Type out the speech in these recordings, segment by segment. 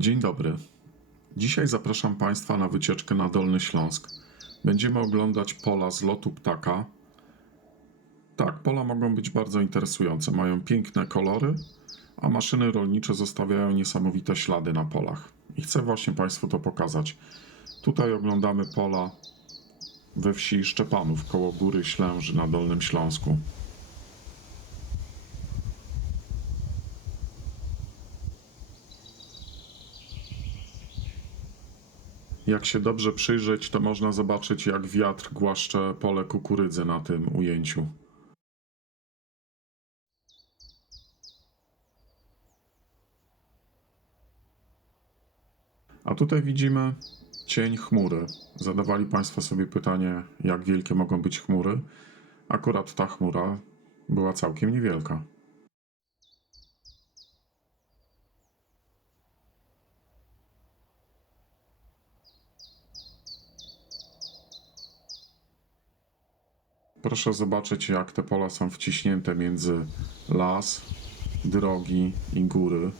Dzień dobry. Dzisiaj zapraszam Państwa na wycieczkę na Dolny Śląsk. Będziemy oglądać pola z lotu ptaka. Tak, pola mogą być bardzo interesujące. Mają piękne kolory, a maszyny rolnicze zostawiają niesamowite ślady na polach. I chcę właśnie Państwu to pokazać. Tutaj oglądamy pola we wsi Szczepanów, koło Góry Ślęży na Dolnym Śląsku. Jak się dobrze przyjrzeć, to można zobaczyć, jak wiatr głaszcze pole kukurydzy na tym ujęciu. A tutaj widzimy cień chmury. Zadawali Państwo sobie pytanie, jak wielkie mogą być chmury. Akurat ta chmura była całkiem niewielka. Proszę zobaczyć, jak te pola są wciśnięte między las, drogi i góry.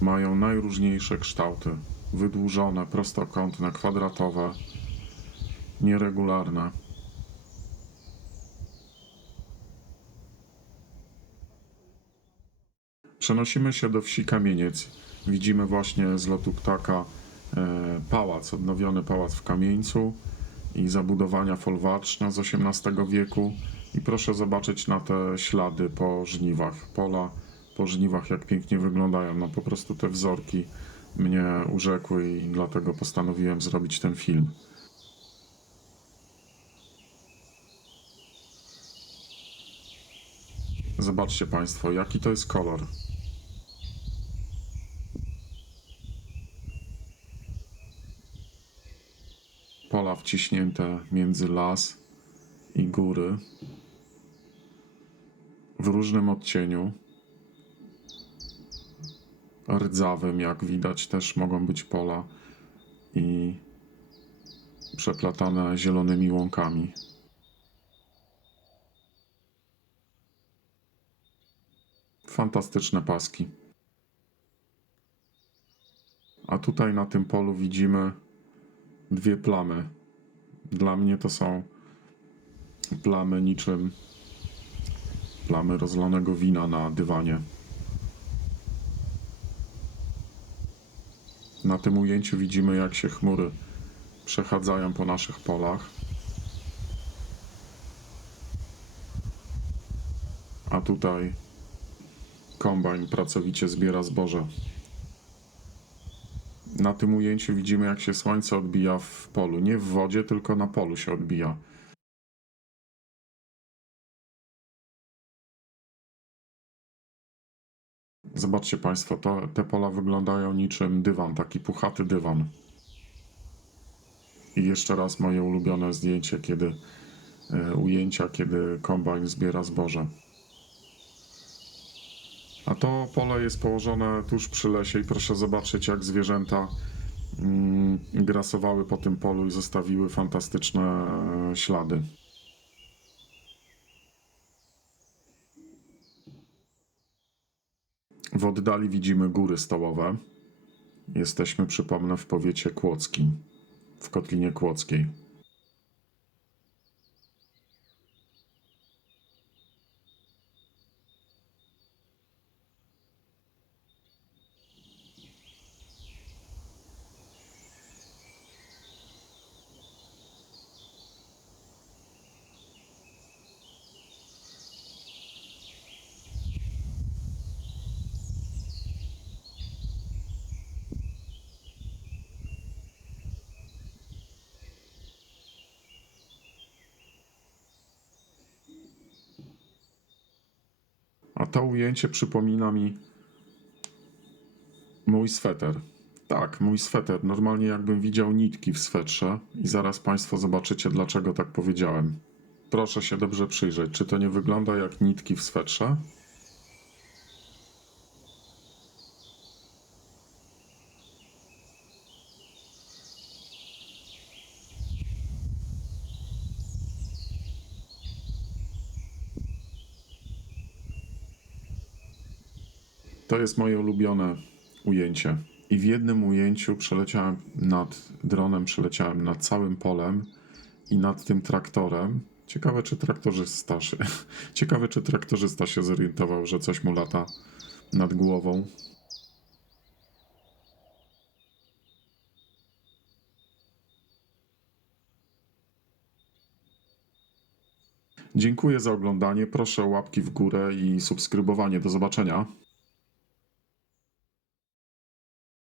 Mają najróżniejsze kształty: wydłużone, prostokątne, kwadratowe, nieregularne. Przenosimy się do wsi Kamieniec. Widzimy właśnie z lotu ptaka e, pałac, odnowiony pałac w Kamieńcu i zabudowania folwarczne z XVIII wieku. I proszę zobaczyć na te ślady po żniwach, pola po żniwach, jak pięknie wyglądają. No po prostu te wzorki mnie urzekły i dlatego postanowiłem zrobić ten film. Zobaczcie Państwo, jaki to jest kolor. Pola wciśnięte między las i góry w różnym odcieniu. Rdzawym, jak widać, też mogą być pola i przeplatane zielonymi łąkami. Fantastyczne paski. A tutaj na tym polu widzimy dwie plamy. Dla mnie to są plamy niczym plamy rozlanego wina na dywanie. Na tym ujęciu widzimy, jak się chmury przechadzają po naszych polach. A tutaj kombajn pracowicie zbiera zboże. Na tym ujęciu widzimy, jak się słońce odbija w polu. Nie w wodzie, tylko na polu się odbija. Zobaczcie Państwo, to, te pola wyglądają niczym dywan, taki puchaty dywan. I jeszcze raz moje ulubione zdjęcie, kiedy e, ujęcia, kiedy kombajn zbiera zboże. A to pole jest położone tuż przy lesie i proszę zobaczyć, jak zwierzęta mm, grasowały po tym polu i zostawiły fantastyczne e, ślady. W oddali widzimy góry stołowe. Jesteśmy, przypomnę, w powiecie kłodzkim, w Kotlinie Kłodzkiej. A to ujęcie przypomina mi mój sweter. Tak, mój sweter. Normalnie jakbym widział nitki w swetrze i zaraz Państwo zobaczycie, dlaczego tak powiedziałem. Proszę się dobrze przyjrzeć. Czy to nie wygląda jak nitki w swetrze? To jest moje ulubione ujęcie. I w jednym ujęciu przeleciałem nad dronem, przeleciałem nad całym polem i nad tym traktorem. Ciekawe, czy traktorzysta się, ciekawe, czy traktorzysta się zorientował, że coś mu lata nad głową. Dziękuję za oglądanie. Proszę o łapki w górę i subskrybowanie. Do zobaczenia.